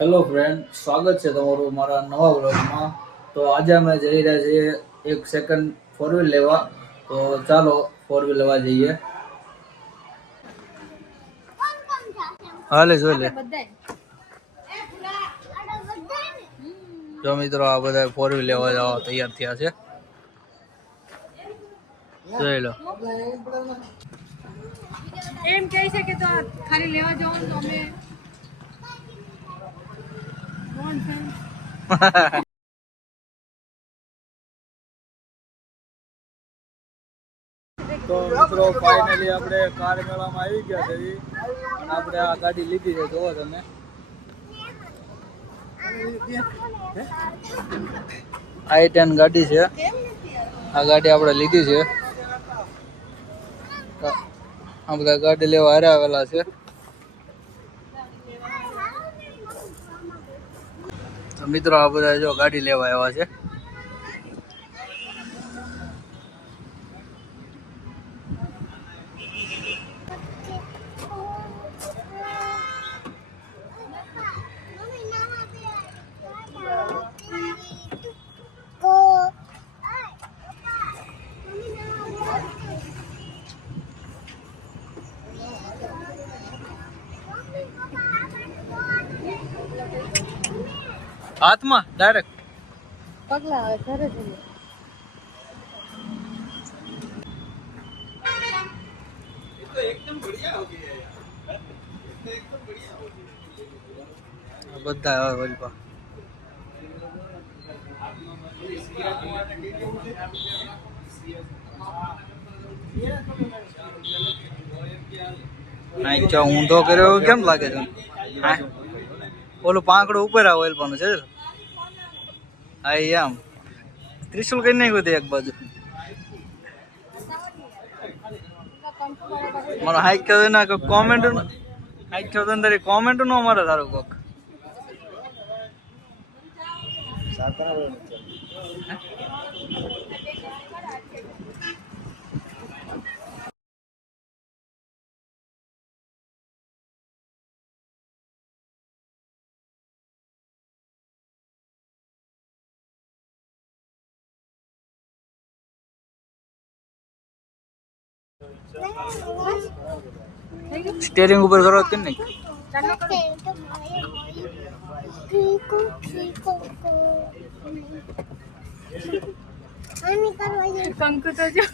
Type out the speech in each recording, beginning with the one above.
Hello friend સ્વાગત છે તમારું મારા નવા બ્લોગમાં તો આજે અમે જઈ રહ્યા છીએ એક સેકન્ડ ફોર વ્હીલ લેવા. તો ચાલો ફોર વ્હીલ લેવા જઈએ. હાલે, જોઈ લે. જો મિત્રો, આ બધા ફોર વ્હીલ લેવા જવા તૈયાર થયા છે. જોઈ લો. એમ કહે છે કે તો ખાલી લેવા જવાનું તો અમે કોણ? તો મિત્રો ફાઇનલી આવી ગયા આ ગાડી લીધી છે, જોવો તમે. આઈ ટેન ગાડી છે. આ ગાડી આપણે લીધી છે. આ બધા ગાડી લેવા હારે આવેલા છે. મિત્રો આ બધા જો ગાડી લેવા આવ્યા છે. હાથમાં ડાયરેક્ટ પગલા હવે ઘરે જઈએ બધા આવે વલપા ઊંધો કર્યો એવું કેમ લાગે છે? હા? ઓલું પાંકડું ઉપર આવે ઓલવાનું છે હા એ આમ. ત્રિશુલ કઈ નાખ્યું હતું એક બાજુ. મારો હાઈક થયો ના કોમેન્ટ હાઈક થયો તો તારી કોમેન્ટ નો અમારે તારું કોક. સ્ટેરિંગ ઉપર કરો કે નહીં કંકુ તો જો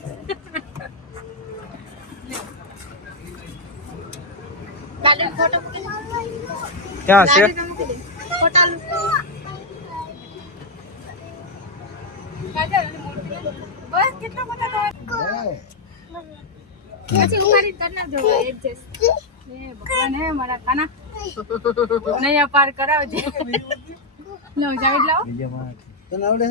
ક્યાં છે બસ કેટલા તમારે? પછી ઉપાડી કરી નાખજો adjust. એ ભગવાન હે મારા કાના નૈયા પાર કરાવજે. લો જાવેદ લાવો. તને આવડે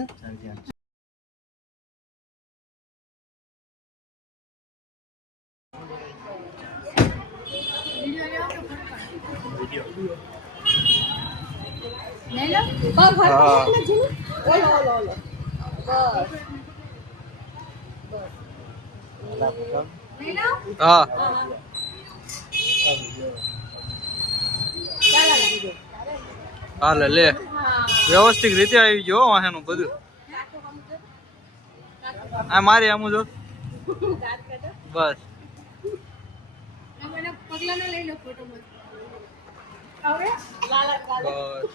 હા. હા હાલે લે વ્યવસ્થિત રીતે આવી જો વાહેનું બધું. આ મારી આમ જો બસ. મને પગલાનો લઈ લો ફોટો મત હવે લાલા બસ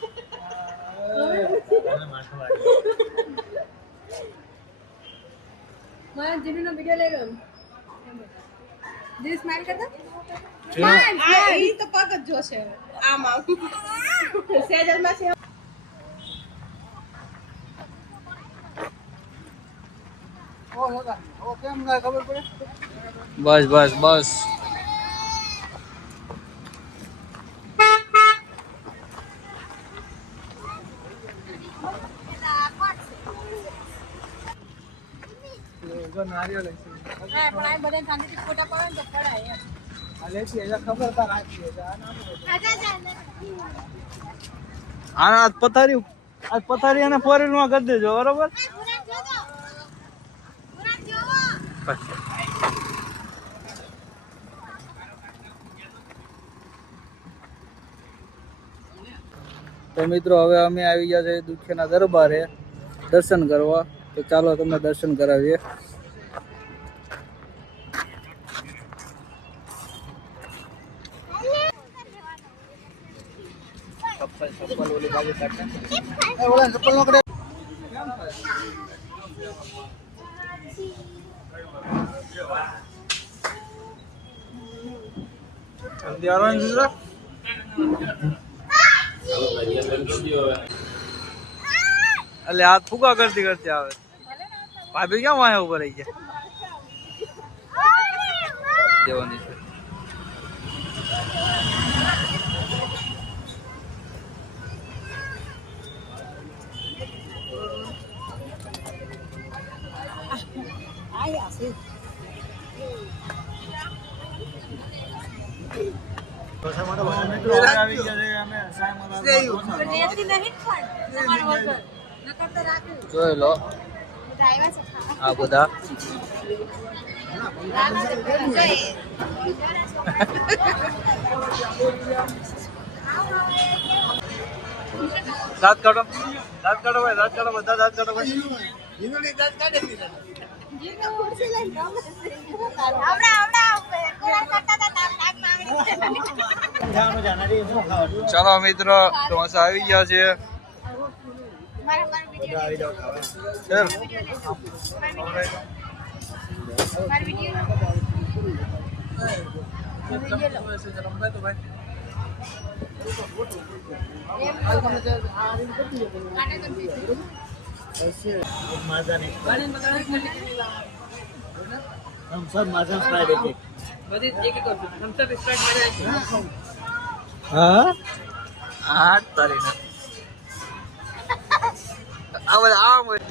મારા જીનુનો વિડિયો લઈ લો જીનુ સ્માઈલ કરતા ઈ તો પગ જ જોશે આમ આમ સેજલમાં છે બસ બસ બસ આજ પથારી આજ પથારી અને ફોરમાં કરી દેજો બરોબર? તો મિત્રો હવે અમે આવી ગયા છે દુખ્યાના દરબારે. દર્શન કરવા. તો ચાલો તમને દર્શન કરાવીએ. એટલે હાથ ફૂગા કરતી કરતી આવે. ભાભી ક્યાં વાયા ઉપર રહી ગયા? દેવાની છે. જોઈ લો બધા. આ દાંત કાઢો. દાંત કાઢો ભાઈ દાંત કાઢો બધા દાંત કાઢો ભાઈ. દાંત આવડા ચાલો મિત્રો ઢોસા આવી ગયા છે. મારા મારા વિડિયો ચાલ. મારા વિડિયો હા? આઠ તારીખ આ બધા આ બધા